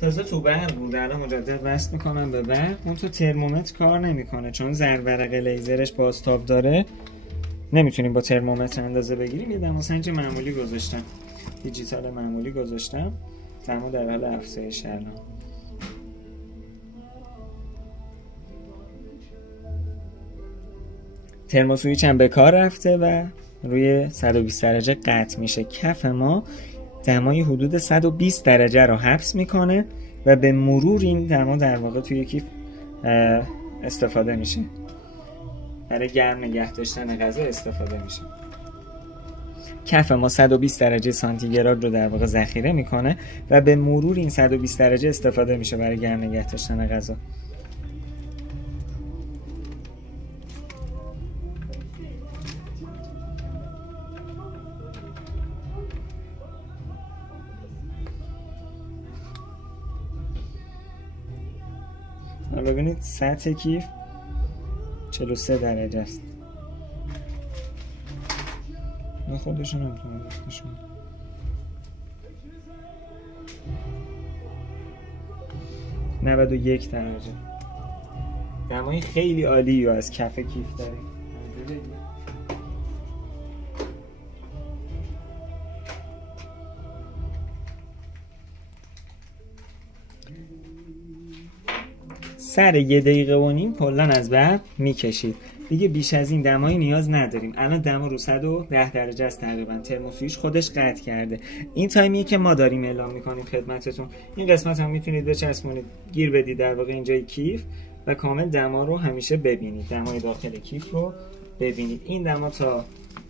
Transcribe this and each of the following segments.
تازه تو برق بود، الان مجدد وصل میکنم به برق. اون تو ترمومتر کار نمیکنه چون ذرورق لیزرش بازتاب داره، نمیتونیم با ترمومتر اندازه بگیریم. یه دماسنج معمولی گذاشتم، دیجیتال معمولی گذاشتم، دما در حال افزایش الان. ترموسویچ هم به کار رفته و روی 120 درجه قطع میشه. کف ما دمای حدود 120 درجه رو حبس میکنه و به مرور این دما در واقع توی کیف استفاده میشه، برای گرم نگه داشتن غذا استفاده میشه. کف ما 120 درجه سانتیگراد رو در واقع ذخیره میکنه و به مرور این 120 درجه استفاده میشه برای گرم نگه داشتن غذا. ببینید سطح کیف 43 درجه است. من خودشون نمیتونم بکنم. - 91 درجه. دمای خیلی عالی رو از کف کیف داریم. سر 1 دقیقه و نیم کلا از برق میکشید دیگه، بیش از این دمایی نیاز نداریم. الان دما رو 110 درجه است تقریبا، ترموسویچ خودش قطع کرده. این تایمیه که ما داریم اعلام میکنیم خدمتتون. این قسمت هم میتونید بچسبونید، گیر بدید در واقع اینجای کیف و کامل دما رو همیشه ببینید، دمای داخل کیف رو ببینید. این دما تا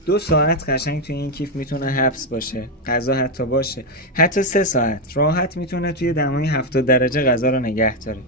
2 ساعت قشنگ توی این کیف میتونه حبس باشه، غذا حتی باشه، حتی 3 ساعت راحت میتونه توی دمای 70 درجه غذا رو نگه داره.